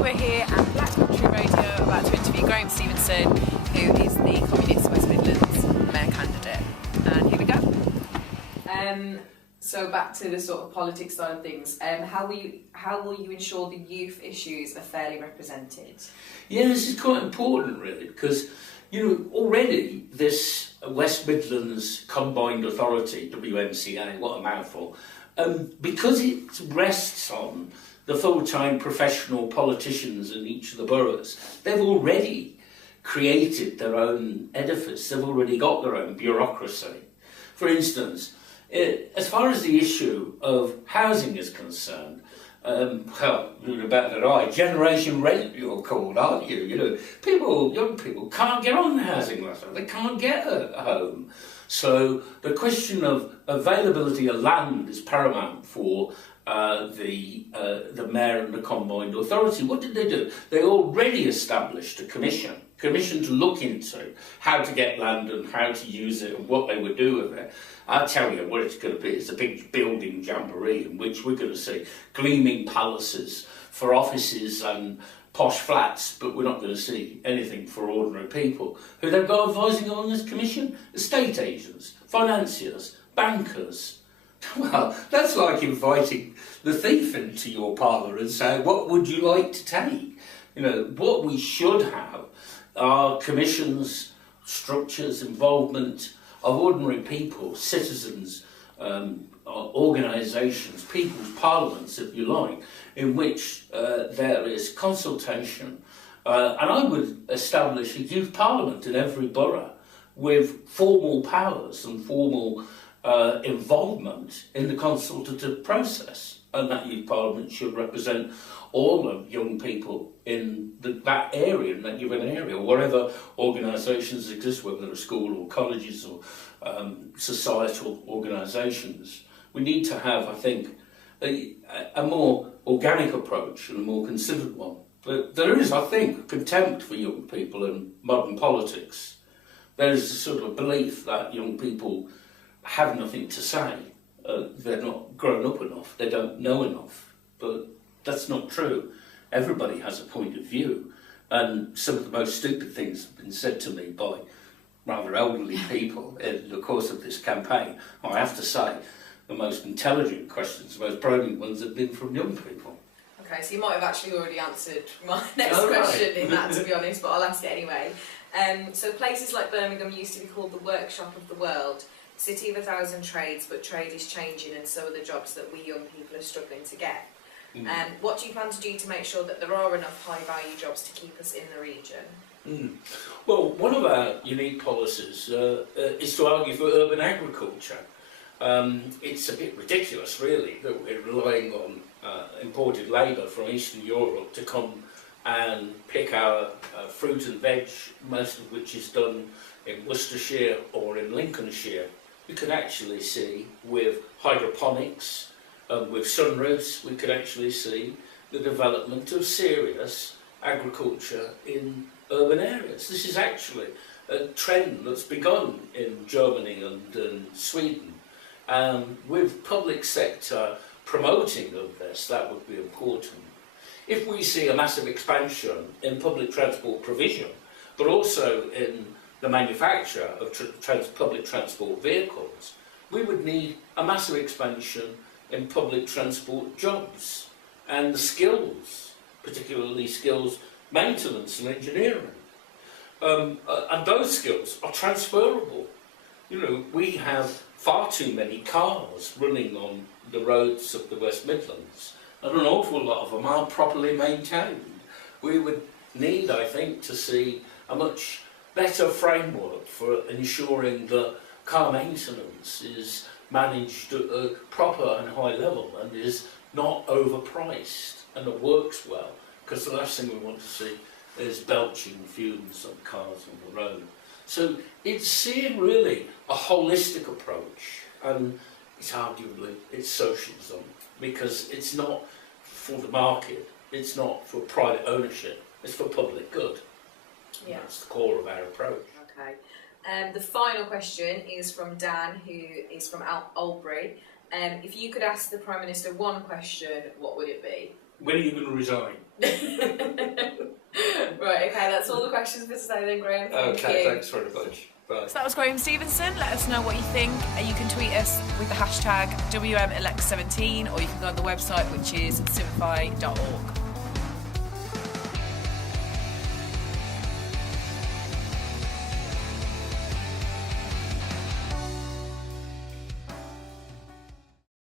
we're here at Black Country Radio about to interview Graham Stevenson, who is the Communist West Midlands Mayor candidate. And here we go. So back to the sort of politics side of things. How will you ensure the youth issues are fairly represented? Yeah, this is quite important, really, because already this West Midlands Combined Authority, WMCA, what a mouthful, because it rests on the full-time professional politicians in each of the boroughs, they've already created their own edifice, they've already got their own bureaucracy. For instance, as far as the issue of housing is concerned, well, you're better than I, generation rent you're called, aren't you? Young people can't get on the housing ladder, they can't get a home. So the question of availability of land is paramount for the Mayor and the Combined Authority. What did they do? They already established a commission to look into how to get land and how to use it and what they would do with it. I'll tell you what it's going to be. It's a big building jamboree in which we're going to see gleaming palaces for offices and posh flats, but we're not going to see anything for ordinary people. Who they've got advising on this commission? Estate agents, financiers, bankers. Well, that's like inviting the thief into your parlour and saying, what would you like to take? What we should have are commissions, structures, involvement of ordinary people, citizens, organisations, people's parliaments, if you like, in which there is consultation. And I would establish a youth parliament in every borough with formal powers and formal involvement in the consultative process. And that youth parliament should represent all of young people in that area, in that given area, or whatever organisations exist, whether they're school or colleges or societal organisations. We need to have, I think, a more organic approach and a more considered one. But there is, I think, contempt for young people in modern politics. There is a sort of belief that young people have nothing to say. They're not grown up enough, they don't know enough. But that's not true. Everybody has a point of view, and some of the most stupid things have been said to me by rather elderly people in the course of this campaign. I have to say, the most intelligent questions, the most brilliant ones have been from young people. Okay, so you might have actually already answered my next question in that, to be honest, but I'll ask it anyway. So places like Birmingham used to be called the workshop of the world, city of 1,000 trades, but trade is changing and so are the jobs that we young people are struggling to get. What do you plan to do to make sure that there are enough high-value jobs to keep us in the region? Well, one of our unique policies is to argue for urban agriculture. It's a bit ridiculous, really, that we're relying on imported labour from Eastern Europe to come and pick our fruit and veg, most of which is done in Worcestershire or in Lincolnshire. You could actually see with hydroponics, with sunroofs, we could actually see the development of serious agriculture in urban areas. This is actually a trend that's begun in Germany and in Sweden. With public sector promoting of this, that would be important. If we see a massive expansion in public transport provision, but also in the manufacture of public transport vehicles, we would need a massive expansion in public transport jobs and the skills, particularly skills, maintenance and engineering. And those skills are transferable. We have far too many cars running on the roads of the West Midlands, and an awful lot of them aren't properly maintained. We would need, I think, to see a much better framework for ensuring that car maintenance is managed at a proper and high level and is not overpriced and it works well, because the last thing we want to see is belching fumes on cars on the road. So it's seeing really a holistic approach, and it's arguably socialism, because it's not for the market, it's not for private ownership, it's for public good. Yeah. That's the core of our approach. Okay. The final question is from Dan, who is from Albury. If you could ask the Prime Minister one question, what would it be? When are you going to resign? Right, okay, that's all the questions for today then, Graham. Thank Okay, you. thanks very much. Bye. So that was Graham Stevenson. Let us know what you think. You can tweet us with the hashtag WMElect17, or you can go on the website, which is civify.org.